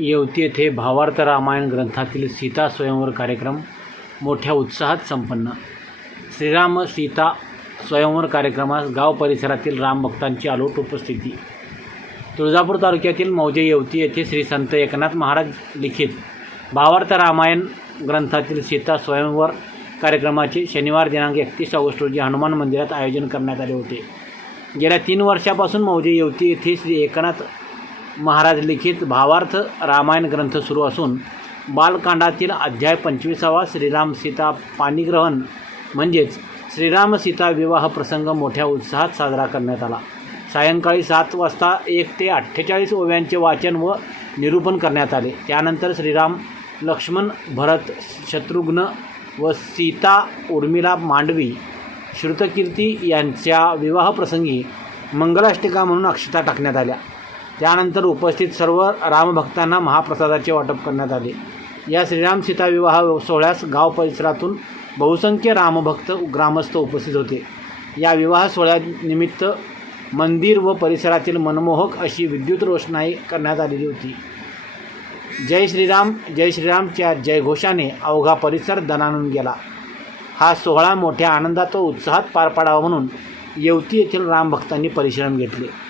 येवती येथे भावार्थ रामायण ग्रंथातील सीता स्वयंवर कार्यक्रम मोठ्या उत्साहात संपन्न. श्रीराम सीता स्वयंवर कार्यक्रमास गाव परिसरातील रामभक्तांची अलोट उपस्थिती. तुळजापूर तालुक्यातील मौजे येवती येथे श्री संत एकनाथ महाराज लिखित भावार्थ रामायण ग्रंथातील सीता स्वयंवर कार्यक्रमाचे शनिवार दिनांक एकतीस ऑगस्ट रोजी हनुमान मंदिरात आयोजन करण्यात आले होते. गेल्या तीन वर्षापासून मौजे येवती येथे श्री एकनाथ महाराज लिखित भावार्थ रामायण ग्रंथ सुरू असून बालकांडातील अध्याय पंचवीसावा श्रीराम सीता पाणीग्रहण म्हणजेच श्रीराम सीता विवाह प्रसंग मोठ्या उत्साहात साजरा करण्यात आला. सायंकाळी सात वाजता एक ते अठ्ठेचाळीस ओव्यांचे वाचन व निरूपण करण्यात आले. त्यानंतर श्रीराम लक्ष्मण भरत शत्रुघ्न व सीता उर्मिला मांडवी श्रुतकीर्ती यांच्या विवाहप्रसंगी मंगलाष्टिका म्हणून अक्षता टाकण्यात आल्या. त्यानंतर उपस्थित सर्व रामभक्तांना महाप्रसादाचे वाटप करण्यात आले. या श्रीराम सीता विवाह सोहळ्यास गाव परिसरातून बहुसंख्य रामभक्त ग्रामस्थ उपस्थित होते. या विवाह सोहळ्यानिमित्त मंदिर व परिसरातील मनमोहक अशी विद्युत रोषणाई करण्यात आलेली होती. जय श्रीराम जय श्रीरामच्या जयघोषाने अवघा परिसर दणानून गेला. हा सोहळा मोठ्या आनंदात व उत्साहात पार पाडावा म्हणून येवती येथील रामभक्तांनी परिश्रम घेतले.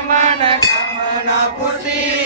મન કામના પૂર્તિ.